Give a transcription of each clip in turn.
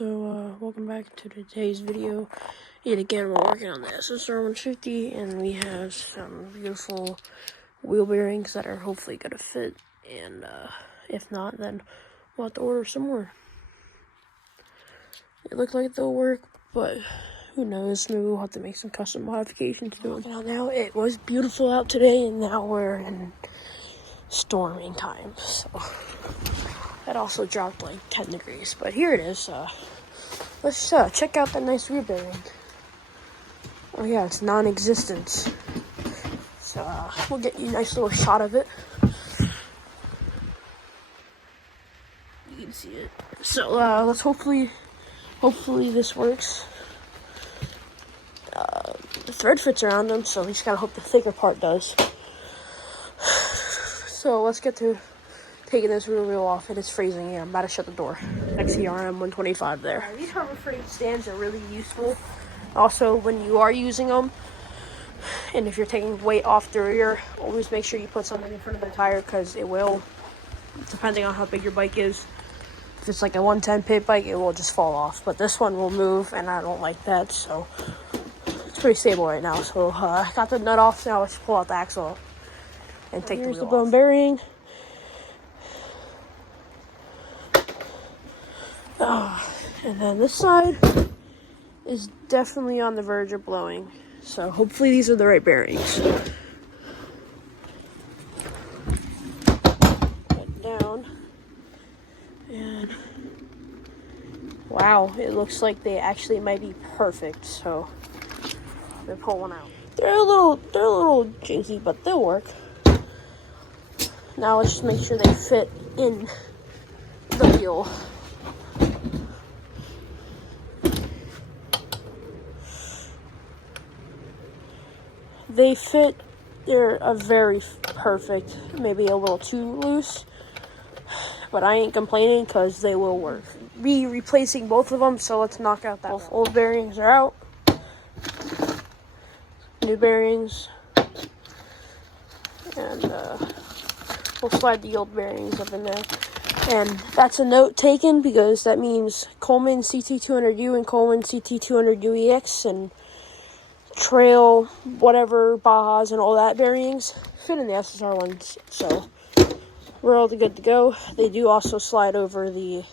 Welcome back to today's video. Yet again, we're working on the SSR 150, and we have some beautiful wheel bearings that are hopefully going to fit, and if not, then we'll have to order some more. It looks like they'll work, but who knows, maybe we'll have to make some custom modifications to it. Now, it was beautiful out today, and now we're in storming time, so that also dropped like 10 degrees, but here it is. Let's check out that nice wheel bearing. Oh yeah, it's non-existent. So we'll get you a nice little shot of it. You can see it. So let's hopefully this works. The thread fits around them, so we just gotta hope the thicker part does. So let's get to taking this wheel off. It is freezing here. I'm about to shut the door. XCRM 125 there. These Harbor Freight stands are really useful. Also, when you are using them, and if you're taking weight off the rear, always make sure you put something in front of the tire, because it will, depending on how big your bike is. If it's like a 110 pit bike, it will just fall off. But this one will move, and I don't like that, so it's pretty stable right now. So I got the nut off. Now let's pull out the axle and take the wheel off. Here's the bone bearing. And then this side is definitely on the verge of blowing. So hopefully these are the right bearings. Put down. And wow, it looks like they actually might be perfect. So I'm gonna pull one out. They're a little jinky, but they'll work. Now let's just make sure they fit in the wheel. They fit, they're a very perfect, maybe a little too loose, but I ain't complaining because they will work. Be replacing both of them, so let's knock out that. Both old bearings are out. New bearings. And we'll slide the old bearings up in there. And that's a note taken, because that means Coleman CT200U and Coleman CT200UEX and Trail, whatever, Bajas, and all that bearings fit in the SSR ones, so we're all good to go. They do also slide over the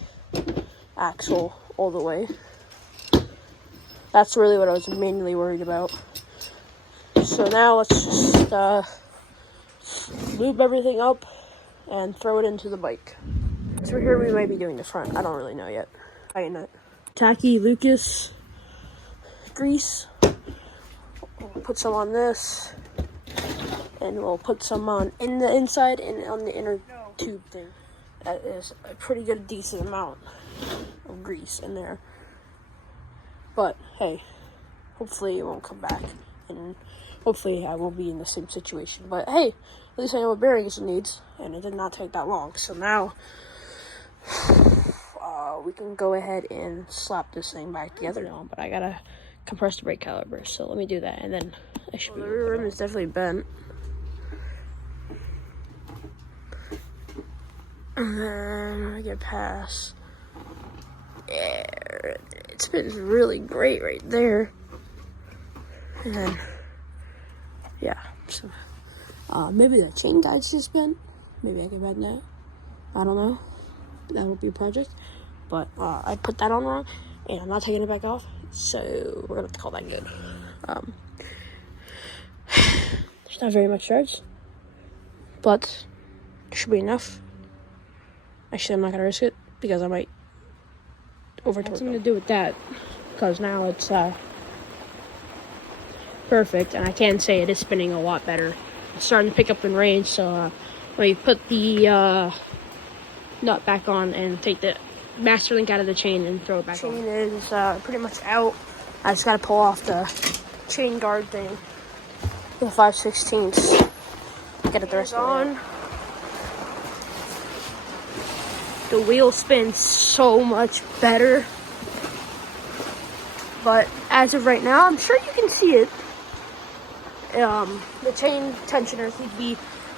axle all the way. That's really what I was mainly worried about. So now let's just lube everything up and throw it into the bike. So here we might be doing the front. I don't really know yet. Tighten it. Tacky Lucas grease. We'll put some on this, and we'll put some on in the inside and on the inner tube thing. That is a pretty good, decent amount of grease in there. But hey, hopefully it won't come back, and hopefully I won't be in the same situation. But hey, at least I know what bearings it needs, and it did not take that long. So now we can go ahead and slap this thing back together now. But I gotta compress the brake caliper, so let me do that, and then I should be. The rear rim is definitely bent. And then I get past. Yeah, it spins really great right there. And then, yeah, so maybe the chain guide's just bent. Maybe I can bend that. I don't know. That will be a project. But I put that on wrong, and I'm not taking it back off. So we're gonna have to call that good. There's not very much threads, but there should be enough. Actually, I'm not gonna risk it because I might over torque. Something to do with that, because now it's perfect, and I can say it is spinning a lot better. It's starting to pick up in range, so let me put the nut back on and take the master link out of the chain and throw it back on. The chain is pretty much out. I just gotta pull off the chain guard thing. The 5/16. Get it the rest on. The wheel spins so much better. But as of right now, I'm sure you can see it. The chain tensioners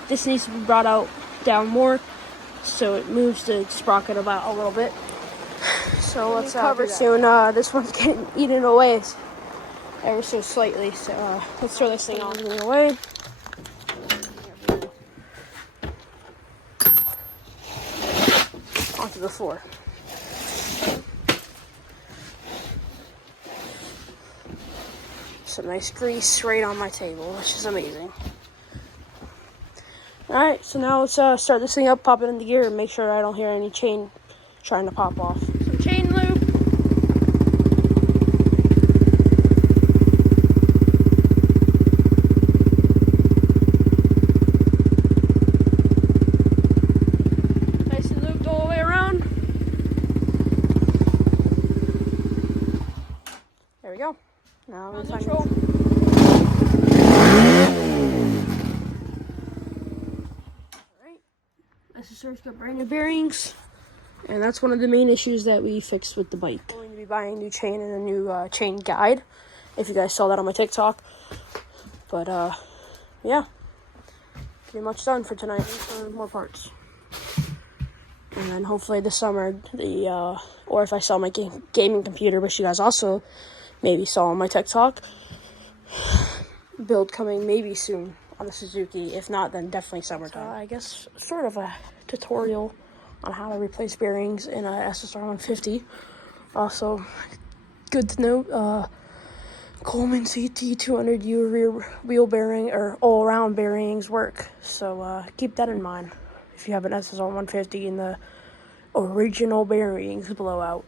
this needs to be brought out down more, so it moves the sprocket about a little bit. So let's cover soon. This one's getting eaten away ever so slightly. So let's throw this thing away. Onto the floor. Some nice grease right on my table, which is amazing. Alright, so now let's start this thing up, pop it into gear, and make sure I don't hear any chain trying to pop off. Some chain lube. Nice and lubed all the way around. There we go. Now we're control. Necessary got brand new bearings, and that's one of the main issues that we fixed with the bike. I'm going to be buying a new chain and a new chain guide, if you guys saw that on my TikTok. But yeah, pretty much done for tonight. For more parts, and then hopefully this summer or if I sell my gaming computer, which you guys also maybe saw on my TikTok, build coming maybe soon on the Suzuki. If not, then definitely summertime. I guess sort of a tutorial on how to replace bearings in a SSR 150. Also, good to note, Coleman CT 200U rear wheel bearing or all-around bearings work. So keep that in mind if you have an SSR 150 and the original bearings blow out.